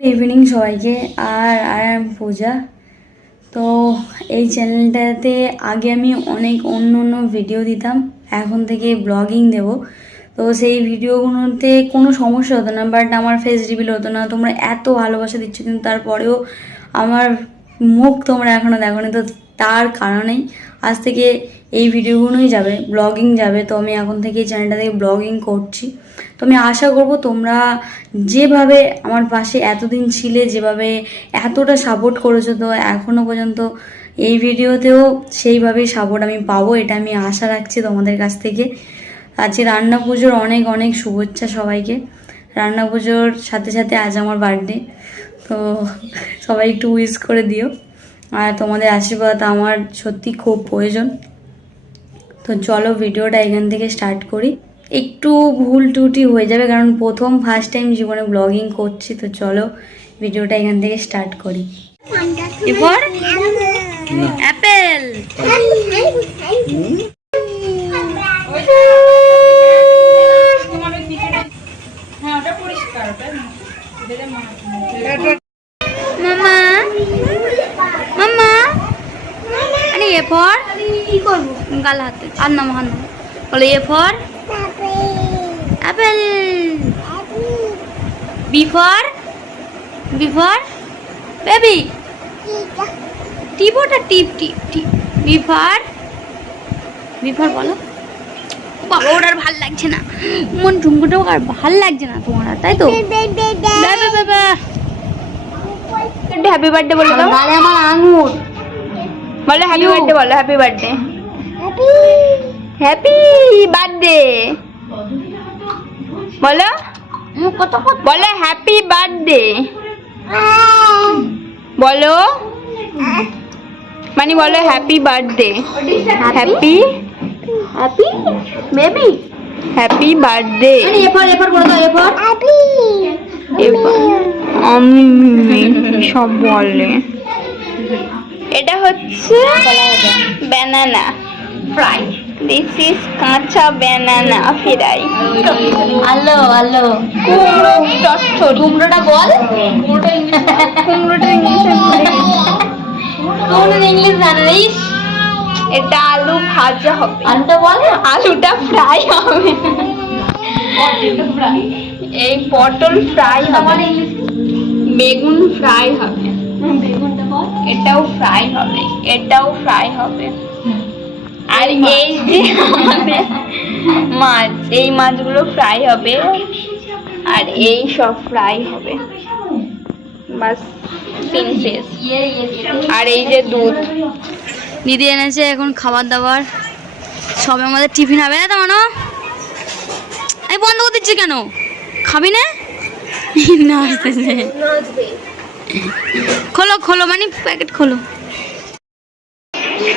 Good evening সবাইকে। আর আমি পূজা। তো এই চ্যানেলটাতে আগে আমি অনেক অন্য ভিডিও দিতাম, এখন থেকে ব্লগিং দেব। তো সেই ভিডিওগুলোতে কোনো সমস্যা হতো না, বাট আমার ফেস রিভিল হতো না। তোমরা এত ভালোবাসা দিচ্ছ, কিন্তু তারপরেও আমার মুখ তোমরা এখনও দেখোনি। তো তার কারণেই আজ থেকে এই ভিডিওগুলোই যাবে, ব্লগিং যাবে। তো আমি এখন থেকে এই চ্যানেলটা থেকে ব্লগিং করছি। তো আমি আশা করব তোমরা যেভাবে আমার পাশে এতদিন ছিলে, যেভাবে এতটা সাপোর্ট করেছো, তো এখনও পর্যন্ত এই ভিডিওতেও সেইভাবেই সাপোর্ট আমি পাবো, এটা আমি আশা রাখছি তোমাদের কাছ থেকে। আজকে রান্না পুজোর অনেক অনেক শুভেচ্ছা সবাইকে। রান্না পুজোর সাথে সাথে আজ আমার বার্থডে, তো সবাই একটু উইশ করে দিও। আর তোমাদের আশীর্বাদ আমার সত্যি খুব প্রয়োজন। তো চলো ভিডিওটা এখান থেকে স্টার্ট করি। একটু ভুল টুটি হয়ে যাবে, কারণ ফার্স্ট টাইম জীবনে ব্লগিং করছি। তো চলো ভিডিওটা এখান থেকে স্টার্ট করি। এরপর অ্যাপেল, মামা মামা আরে এরপর কি করবো, গাল হাতে আর নাম হাত নাম বলো। এরপর অ্যাপেল, বিফর বেবি, টিপোটা টিপ টিপ টিপ, বিফর বলো। বাবা ওর আর ভাল লাগছে না, মন ঝুমকুটাও আর ভাল লাগছে না তোমার, তাই তো? হ্যাপি বার্থডে বলে দাও। গালে আমার আঙুর বলো, হ্যাপি বার্থডে বলো, হ্যাপি বার্থডে, হ্যাপি বার্থডে বলো, বলো হ্যাপি বার্থডে বলো, মানে বলো happy birthday, happy happy baby, happy birthday. এরপর বলো তো, এরপর আমি সব বলে। এটা হচ্ছে ব্যানানা ফ্রাই, দিস ইজ কাঁচা ব্যানানা ফ্রাই। আলো আলো কুমড়ো চচ্চড়ি, কুমড়োটা বল, কুমড়োটা ইংলিশ জানিস? এটা আলু ভাজা হবে, আলুটা বল, আলুটা ফ্রাই হবে। এই পটল ফ্রাই হবে, বেগুন ফ্রাই হবে, এটাও ফ্রাই হবে, এটাও ফ্রাই হবে। আর এই যে আমাদের মাছ, এই মাছগুলো ফ্রাই হবে, আর এই সব ফ্রাই হবে, বাস সিন শেষ। আর এই যে দুধ দিদি এনেছে এখন খাবার দাবার সবে আমাদের টিফিন হবে। না তোমার এই বন্ধ করে দিচ্ছি কেন, খাবি না? খোলো খোলো, মানে প্যাকেট খোলো।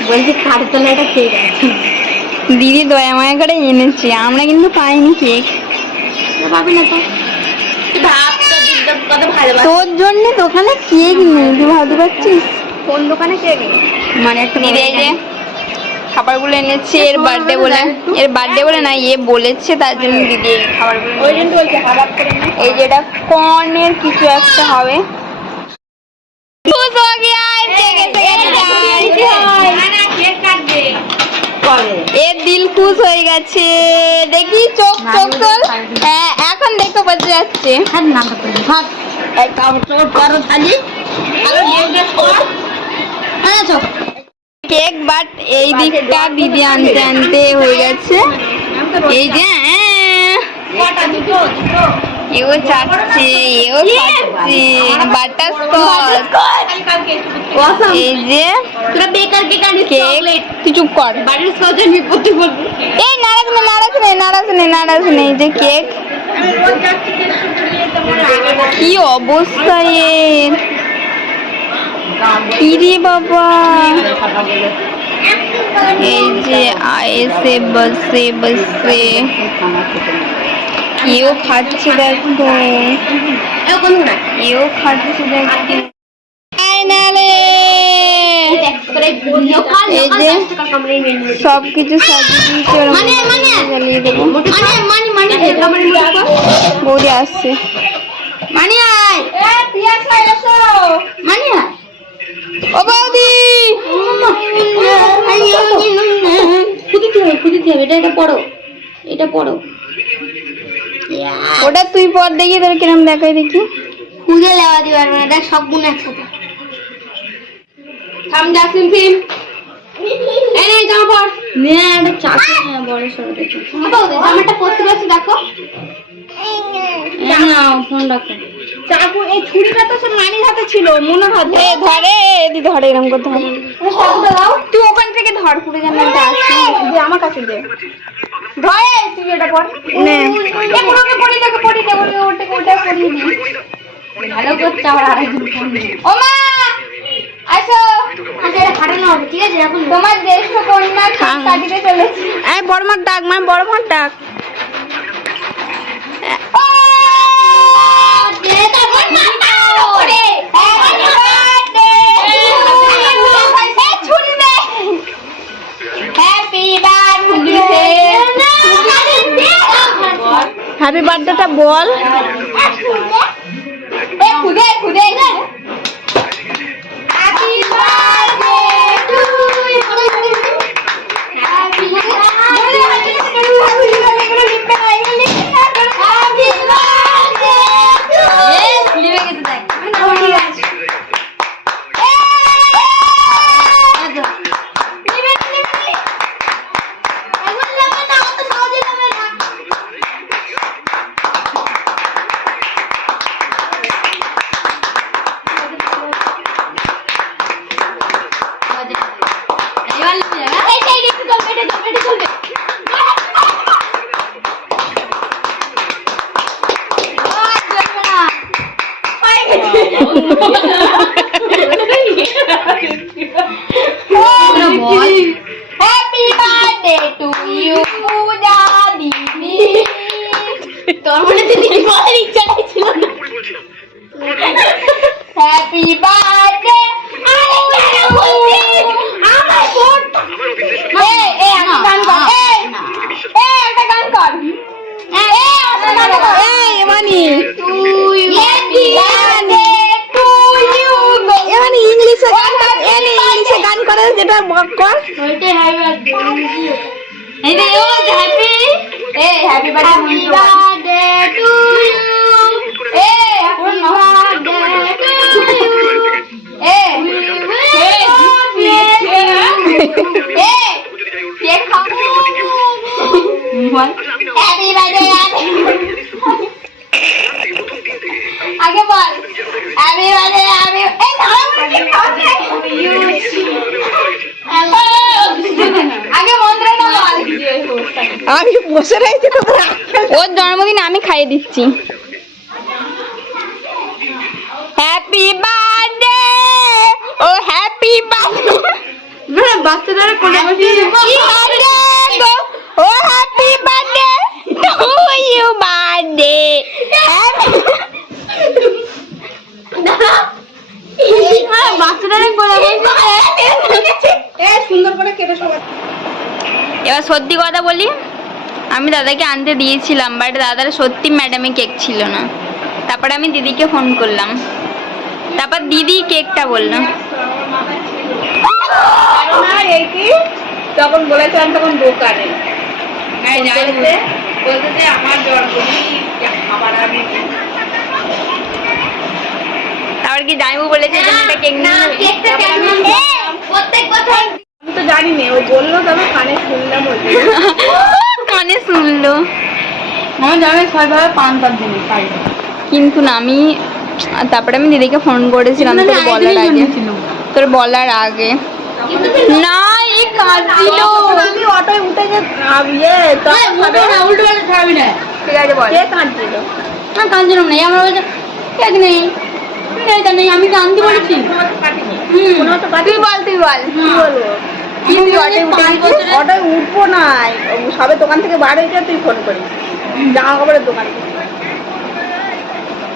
বলছি খাটের তলাটা কেক আছে, দিদি দয়া মায়া করে এনেছে, আমরা কিন্তু পাইনি কেক। পাবি না তো, তোর জন্য দোকানে কেক নেই, তুই ভাবতে পারছিস? কোন দোকানে কেক নেই মানে? একটা দিদি এই যে খাবারগুলো এনেছে এর বার্থডে বলে, এর বার্থডে বলে না, ইয়ে বলেছে তার জন্য দিদি এই খাবারগুলো। এই যে এটা কর্নের কিছু একটা হবে। এর দিল খুশ হয়ে গেছে, দেখি চোখ চোখ তোল। হ্যাঁ এখন দেখতে বোঝা যাচ্ছে। কেক বাট এই দিকটা দিদি আনতে আনতে হয়ে গেছে। এই যে এও চাচ্ছে, এও খাচ্ছে বাটারস্কচ। এই যে কেক, তুই চুপ কর, বাড়ির সজন বিপত্তি বলবি। এই নারাজ নেই। এই যে কেক, কি অবস্থা এর, কি রে বাবা। এই যে আয়েসে বসে বসে কেউ খাচ্ছে, দেখো কেউ খাচ্ছে, দেখো। এই যে সবকিছু সাজিয়ে দেবো। বৌদি আসছে, মানে এটা পড়ো, এটা পড়ো। ওটা তুই পর দেখি তোর কিরম দেখাই দেখি। খুঁজে লেওয়া দিতে পারবে না, দেখ সবগুলো একসাথে। থাম জাসিম সিম, এই নে জামা পর। নে একটা চাকু নিয়ে বড় সরো দেখো। জামাটা পরতে পারছি দেখো। নাও ফোন রাখো। চাকু এই ছুরিটা তো সব মানির হাতে ছিল, মনোর হাতে। এ ধরে, এদি ধরে এরকম করতে হবে। চাকুটা দাও, তুই ওখান থেকে ধর, পুরো জামাটা আছে দে আমার কাছে দে। ধরে তুই এটা পর নে। এ পুরোকে পড়ি দে, ওটা পড়ি দি। ভালো করতে আবার আরেকজন ফোন দিই। ও মা আসো। আচ্ছা এটা খাটানো হবে, ঠিক আছে? এখন তোমার জ্যেষ্ঠ কন্যা কাটিতে চলেছে। এই বড় মার ডাক, মা বড় মার ডাক। হ্যাপি বার্থডেটা বল। খুদে খুদে happy birthday to you, happy birthday, happy birthday to you Puja দিদি। তোর মনে তো দিদি বলার ইচ্ছা ছিল না। Happy birthday. আমার ফোনটা এই আমি গান কর। এই একটা গান কর। এই মানি to you, happy birthday to you. এমানি ইংলিশে গান কর, ইংলিশে গান করে যেটা কর। ওইটাই হ্যাপি বার্থডে। এই যে ও হ্যাপি, এই হ্যাপি বার্থডে টু ইউ, এই হ্যাপি বার্থডে টু ইউ, এই কেক খাও। হ্যাপি বার্থডে আগে বল। হ্যাপি বার্থডে হ্যাপি, এই দাঁড়াও কেক খাওয়াতে আগে মন্ত্রটা বল। আমি বসে রয়েছি, ওর জন্মদিন আমি খাইয়ে দিচ্ছি। হ্যাপি বার্থডে, ও হ্যাপি বার্থডে। বাচ্চাদের কোলে বসে ও happy birthday to you birthday. বাচ্চাদের কোলে বসে সুন্দর করে কেটে সবাই। এবার সত্যি কথা বলি, আমি দাদাকে আনতে দিয়েছিলাম, বাট দাদার সত্যি ম্যাডামে কেক ছিল না। তারপরে আমি দিদিকে ফোন করলাম, তারপর দিদি কেকটা বললাম। তখন বলেছিলাম তখন দোকানে বলতে আমার তারপর কি জানবো বলেছে কেক না, প্রত্যেক বছর আমি তো জানি না, ও বললো তবে কানে শুনলাম। কানে শুনলো আমার জানে ছয়ভাবে পান তার দিন, কিন্তু না আমি তারপরে আমি দিদিকে ফোন করেছিলাম তোর বলার আগে না এই কাজ ছিল। আমি অটোয় উঠে যে উল্টো খাবি না, ঠিক আছে বল। কে কাঁদছিল? না কাঁদছিলাম না, আমার বলছে কেক নেই নেই, আমি জানতে পারছি। তুই বল তুই বল কি বলবো। অটোয় উঠবো না, সবে দোকান থেকে বার হয়েছে, তুই ফোন করিস জামা কাপড়ের দোকান থেকে।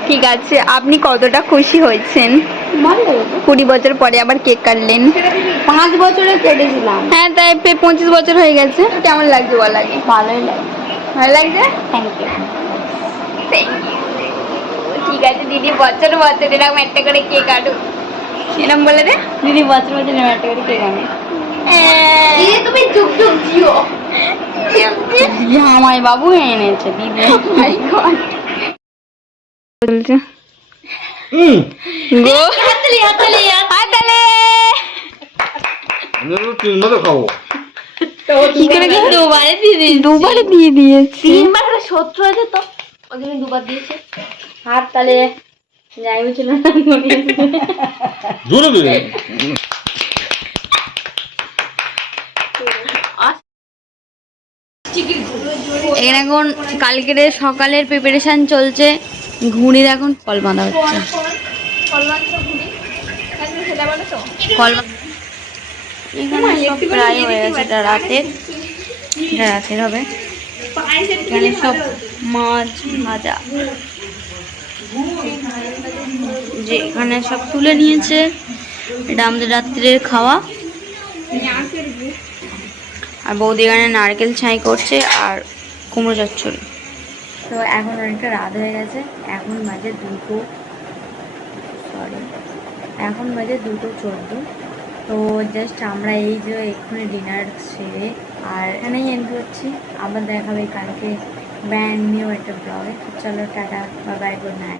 ঠিক আছে, আপনি কতটা খুশি হয়েছেন? 20 বছর পরে আবার কেক কাটলেন। 5 বছরে কেটেছিলাম। হ্যাঁ তাই 25 বছর হয়ে গেছে। কেমন লাগছে বল আগে? ভালোই লাগে। ভালো লাগছে, থ্যাংক ইউ। ঠিক আছে দিদি, বছর বছর এরকম একটা করে কেক কাটো, এরকম বলে দে। দিদি বছর বছর একটা করে কেক আনে। তুমি যুগ যুগ জিও। জামাই বাবু এনেছে দিদি। বলছে গো হাততালি। কি করে দুবারে দিয়ে দিয়েছি। 3 বার শত্রু আছে তো ওই জন্য 2 বার দিয়েছে। হাত তালে যাই বলছিল না জোরে দিলে এখানে এখন কালকের সকালের প্রিপারেশন চলছে। ঘুড়ির এখন কল বাঁধা হচ্ছে। কল এখানে সব প্রায় হয়ে গেছে। এটা রাতের হবে। এখানে সব মাছ ভাজা যে এখানে সব তুলে নিয়েছে। এটা আমাদের রাত্রের খাওয়া। আর বৌদি এখানে নারকেল ছাই করছে আর কুমড়ো চচ্চড়ি। তো এখন অনেকটা রাত হয়ে গেছে। এখন বাজে 2:14। তো জাস্ট আমরা এই যে এক্ষুনি ডিনার সেরে আর এখানেই এন্ড করছি। আবার দেখাবে কালকে ব্র্যান্ড নিউ একটা ব্লগে। চলো tata, bye bye, good night.